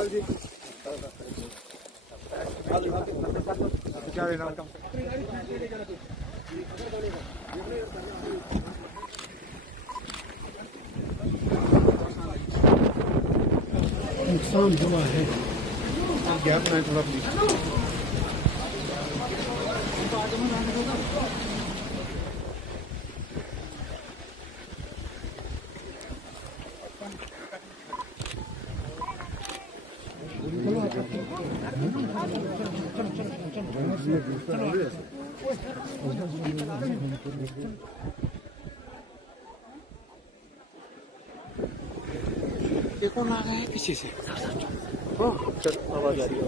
नुकसान हुआ है, गैप में थोड़ा प्लीज। ये कौन आ रहा है पीछे से? आवाज आ रही है।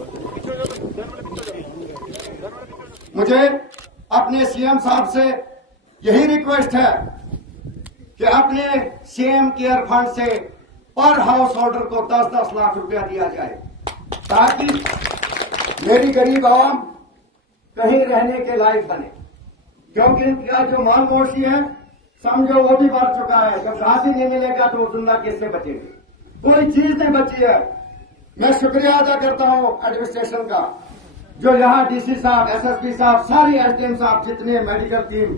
मुझे अपने सीएम साहब से यही रिक्वेस्ट है कि अपने सीएम केयर फंड से पर हाउस होल्डर को 10-10 लाख रुपया दिया जाए, ताकि मेरी गरीब आवाम कहीं रहने के लायक बने। क्योंकि इनका जो मालमोशी है, समझो वो भी बढ़ चुका है। जब घास ही नहीं मिलेगा तो जिंदा कैसे बचेंगे? कोई चीज नहीं बची है। मैं शुक्रिया अदा करता हूं एडमिनिस्ट्रेशन का, जो यहाँ डीसी साहब, एसएसपी साहब, सारी एसडीएम साहब, जितने मेडिकल टीम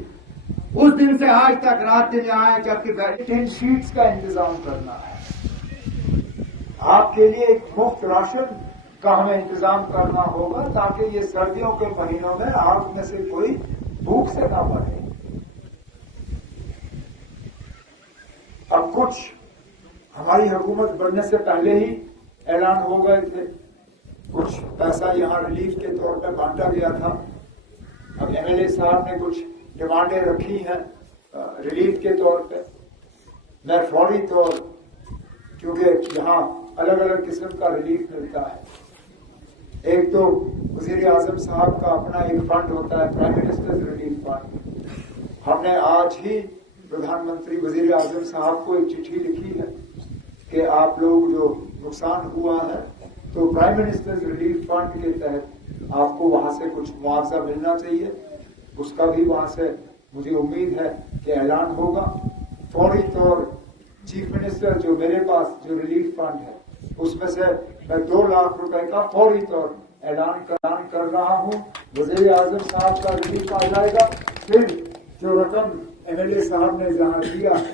उस दिन से आज तक रात दिन यहाँ है। जबकि 10 शीट्स का इंतजाम करना है आपके लिए, एक मुफ्त राशन का हमें इंतजाम करना होगा, ताकि ये सर्दियों के महीनों में आप में से कोई भूख से ना मरे। अब कुछ हमारी हुकूमत बनने से पहले ही ऐलान हो गए थे, कुछ पैसा यहाँ रिलीफ के तौर पर बांटा गया था। अब एमएलए साहब ने कुछ डिमांडें रखी हैं रिलीफ के तौर पे। मैं फौरी तौर, क्योंकि यहाँ अलग अलग किस्म का रिलीफ मिलता है, एक तो वजीर आजम साहब का अपना एक फंड होता है, प्राइम मिनिस्टर्स रिलीफ फंड। हमने आज ही प्रधानमंत्री वजीर आजम साहब को एक चिट्ठी लिखी है कि आप लोग जो नुकसान हुआ है, तो प्राइम मिनिस्टर्स रिलीफ फंड के तहत आपको वहां से कुछ मुआवजा मिलना चाहिए। उसका भी वहां से मुझे उम्मीद है कि ऐलान होगा। फौरी तौर चीफ मिनिस्टर, जो मेरे पास जो रिलीफ फंड है, उसमें से मैं 2 लाख रुपए का फौरी तौर ऐलान कर रहा हूं। वजीर आजम साहब का रिलीफ आ जाएगा। फिर जो रकम एमएलए साहब ने जहां दिया है,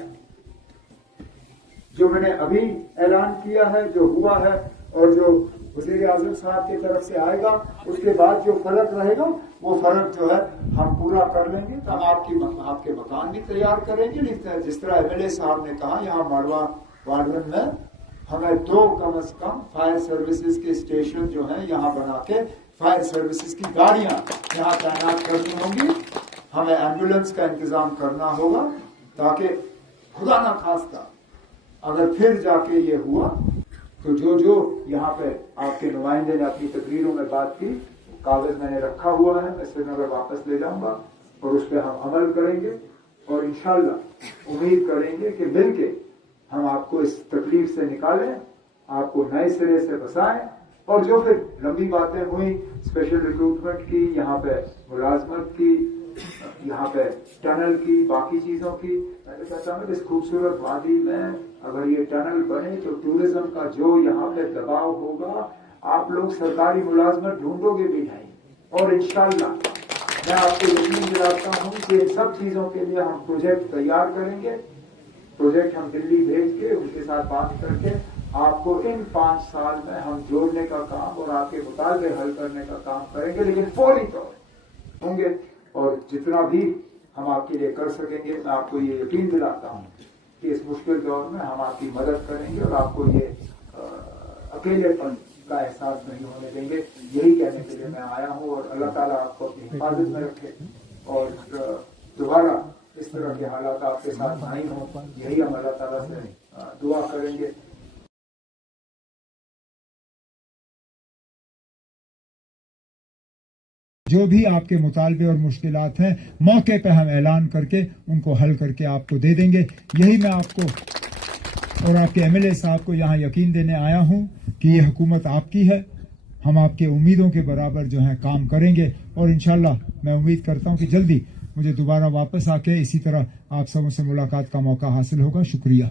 जो मैंने अभी ऐलान किया है, जो हुआ है, और जो वजीर आजम साहब की तरफ से आएगा, उसके बाद जो फर्क रहेगा वो फर्क जो है हम पूरा कर लेंगे। तो हम आपके मकान भी तैयार करेंगे। जिस तरह एमएलए साहब ने कहा, यहाँ माड़वा वार्डन में हमें 2 कम से कम फायर सर्विसेज के स्टेशन जो है यहाँ बना के फायर सर्विसेज की गाड़ियां यहाँ तैनात करनी होंगी। हमें एम्बुलेंस का इंतजाम करना होगा, ताकि खुदा ना खास्ता अगर फिर जाके ये हुआ तो जो यहाँ पे आपके नुमाइंदे ने अपनी तकरीरों में बात की, कागज मैंने रखा हुआ है, मैं श्रीनगर वापस ले जाऊंगा और उस पर हम अमल करेंगे। और इंशाल्लाह उम्मीद करेंगे कि मिलके हम आपको इस तकलीफ से निकालें, आपको नए सिरे से बसाएं। और जो फिर लंबी बातें हुई स्पेशल रिक्रूटमेंट की, यहाँ पे मुलाजमत की, यहाँ पे टनल की, बाकी चीजों की, मैंने कहता हूँ इस खूबसूरत वादी में अगर ये टनल बने तो टूरिज्म का जो यहाँ पे दबाव होगा, आप लोग सरकारी मुलाजमत ढूंढोगे भी नहीं। और इंशाल्लाह मैं आपको यकीन दिलाता हूँ कि इन सब चीजों के लिए हम प्रोजेक्ट तैयार करेंगे। प्रोजेक्ट हम दिल्ली भेज के उनके साथ बात करके आपको इन 5 साल में हम जोड़ने का काम और आपके मुतालबे हल करने का काम करेंगे, लेकिन फौरी तौर होंगे। और जितना भी हम आपके लिए कर सकेंगे, मैं आपको ये यकीन दिलाता हूँ कि इस मुश्किल दौर में हम आपकी मदद करेंगे और आपको ये अकेलेपन का एहसास नहीं होने देंगे। यही कहने के लिए मैं आया हूँ। और अल्लाह ताला आपको अपनी हिफाजत में रखे और दोबारा इस तरह के हालात आपके साथ नहीं हो, यही हम अल्लाह ताला से दुआ करेंगे। जो भी आपके मुतालबे और मुश्किलात हैं, मौके पर हम ऐलान करके उनको हल करके आपको दे देंगे। यही मैं आपको और आपके एमएलए साहब को यहाँ यकीन देने आया हूँ कि ये हुकूमत आपकी है। हम आपके उम्मीदों के बराबर जो है काम करेंगे और इंशाल्लाह मैं उम्मीद करता हूँ कि जल्दी मुझे दोबारा वापस आके इसी तरह आप सबों से मुलाकात का मौका हासिल होगा। शुक्रिया।